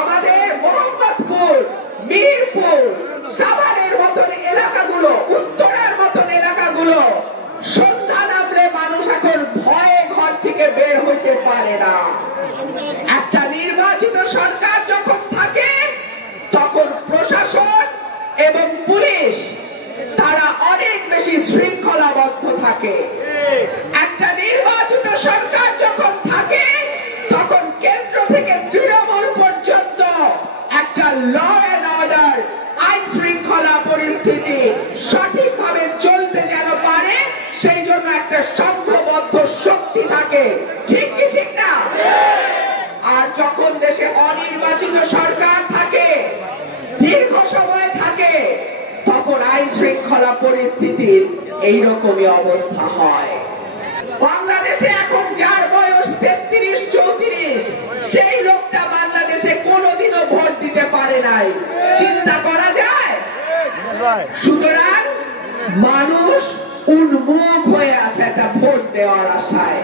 আমাদের মোহাম্মদপুর, মিরপুর, সাভারের মতন এলাকাগুলো, উত্তরের মতন এলাকাগুলো সন্ধ্যা নামলে মানুষ এখন ভয়ে ঘর থেকে বের হইতে পারে না। একটা নির্বাচিত সরকার যখন থাকে তখন প্রশাসন এবং পুলিশ তারা অনেক বেশি শৃঙ্খলাবদ্ধ থাকে। একটা নির্বাচিত সরকার যখন থাকে তখন কেন্দ্র থেকে তৃণমূল পর্যন্ত একটা ল অ্যান্ড অর্ডার, আইন শৃঙ্খলা পরিস্থিতি সঠিকভাবে চলতে যেন পারে সেই জন্য একটা সংঘবদ্ধ শক্তি থাকে। ঠিক কি ঠিক না? আর যখন দেশে অনির্বাচিত সরকার থাকে, দীর্ঘ সময় থাকে, তখন আইন শৃঙ্খলা পরিস্থিতির এইরকমই অবস্থা হয়। বাংলাদেশে এখন যার বয়স 33-34 সেই লোকটা বাংলাদেশে কোনোদিনও ভোট দিতে পারে নাই। চিন্তা করা যায়? সুতরাং মানুষ উন্মুখ হয়ে আছে একটা ভোট দেওয়ার আশায়।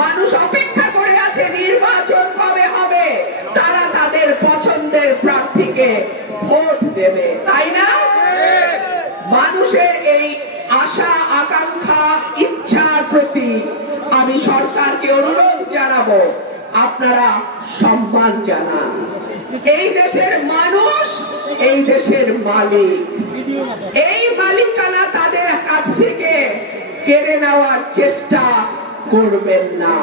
মানুষ অপেক্ষা করে আছে নির্বাচন কবে হবে, তারা তাদের পছন্দের প্রার্থীকে ভোট দেবে, তাই না? মানুষের এই আশা, আকাঙ্ক্ষা, ইচ্ছার প্রতি আমি সরকারকে অনুরোধ জানাবো, আপনারা সম্মান জানান। এই দেশের মানুষ এই দেশের মালিক, এই মালিকানা তাদের কাছ থেকে কেড়ে নেওয়ার চেষ্টা করবেন না।